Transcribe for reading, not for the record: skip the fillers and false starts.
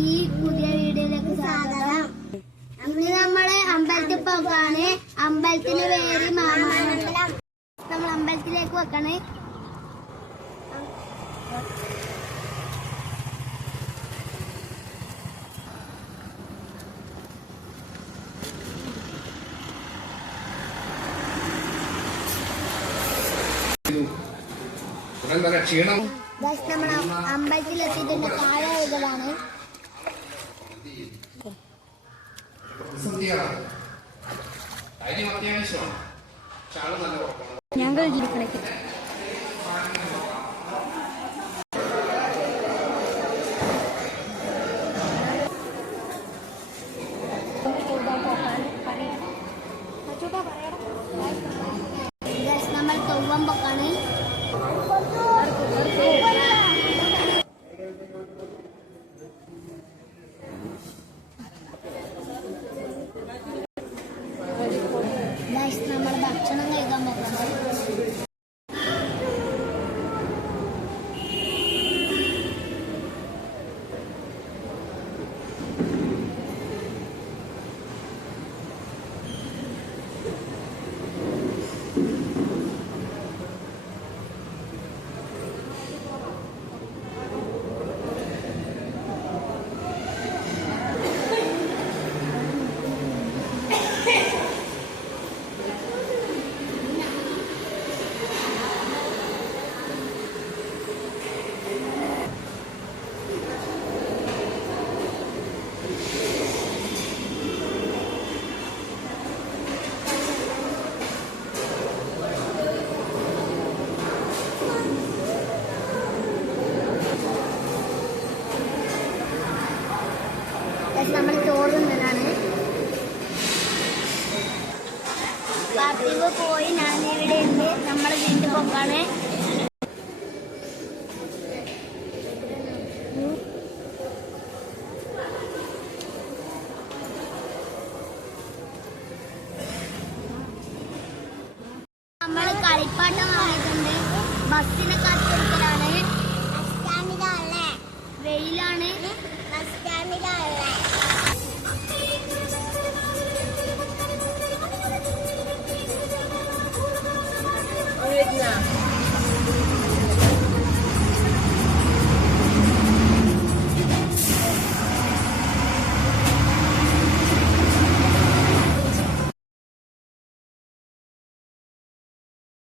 ഈ പുതിയ വീഡിയോയിലേക്ക് സ്വാഗതം. ഇന്ന് നമ്മള് അമ്പലത്തിൽ പോകാണ്. അമ്പലത്തിന്റെ പേര് മാമാനമ്പലം. നമ്മൾ അമ്പലത്തിലേക്ക് വെക്കണേ. നമ്മൾ അമ്പലത്തിലെത്തിയിട്ടുണ്ട്. താഴെ ഇതാണ് ഞങ്ങൾ നമ്മൾ തൊവ്വം പൊക്കാണ്. നമ്മൾ ഭക്ഷണം കഴിക്കാൻ പോകുന്നത്. നമ്മൾ ചോറ് തിന്നലാണ്. പാർട്ടിവ് പോയി ഞാൻ ഇവിടെ ഉണ്ട്. നമ്മൾ വീട്ടിൽ പോക്കാണ്.